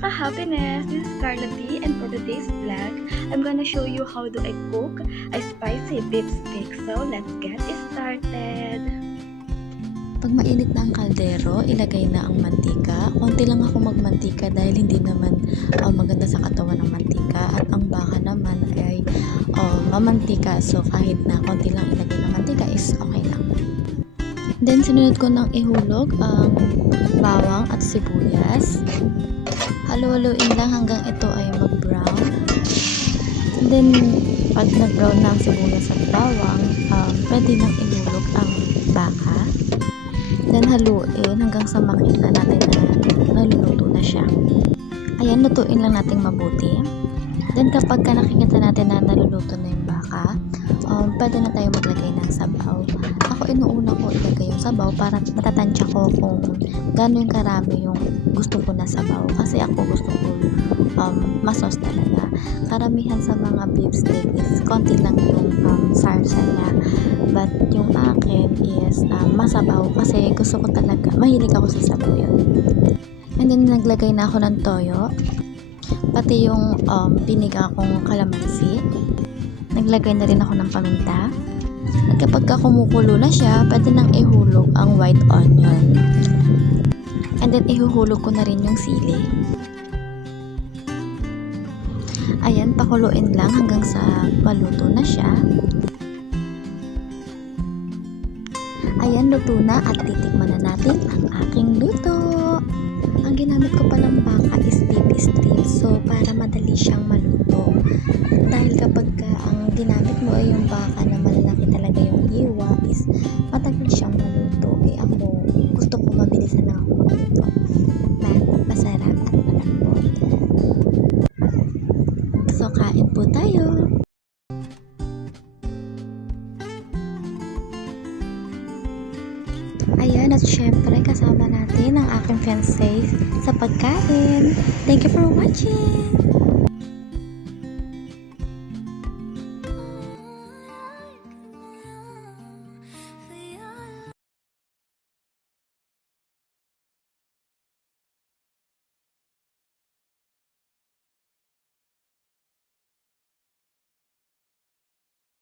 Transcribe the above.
ka-happiness! This is Carla T, and for today's vlog, I'm gonna show you how do I cook a spicy beef steak. So, let's get started! Pag mainit na ang kaldero, ilagay na ang mantika. Konti lang ako magmantika dahil hindi naman maganda sa katawan ng mantika. At ang baka naman ay mamantika. So kahit na konti lang ilagay ng mantika is okay lang. Then sinunod ko ng ihulog ang bawang at sibuyas. Halo-haloin lang hanggang ito ay mag-brown. Then pag nag-brown na ang sibuyas at bawang, pwede nang ihulog ang baka. Then haluin hanggang sa makita natin na naluluto na siya. Ayan, lutuin lang natin mabuti. Then kapag nakikita natin na naluluto na yung baka, pwede na tayo maglagay ng sabaw. Ako inuuna ko ilagay yung sabaw para matatansya ko kung gano'ng karami yung gusto ko na sabaw. Kasi ako gusto ko masos talaga. Karamihan sa mga beef steak is konti lang yung sarsa niya. But yung akin is masabaw kasi gusto ko talaga, mahilig ako sa sabaw yun. And then naglagay na ako ng toyo, pati yung piniga kong kalamansi. Naglagay na rin ako ng paminta. At kapag kumukulo na siya, pwede nang ihulog ang white onion. And then ihuhulog ko na rin yung sili. Ayan, pakuluin lang hanggang sa maluto na siya. Ayan, luto na at titikman na natin ang aking luto. Ang ginamit ko palang baka is beef strip, so para madali siyang maluto. Dahil kapag ang ginamit mo ay yung baka na malalaki talaga yung hiwa, is matagal siyang maluto. Ako, gusto ko mabilisan na ako magluto. Masarap at malambot. So, kain po tayo. Ayan, at syempre kasama natin ang aking fiancé sa pagkain. Thank you for watching!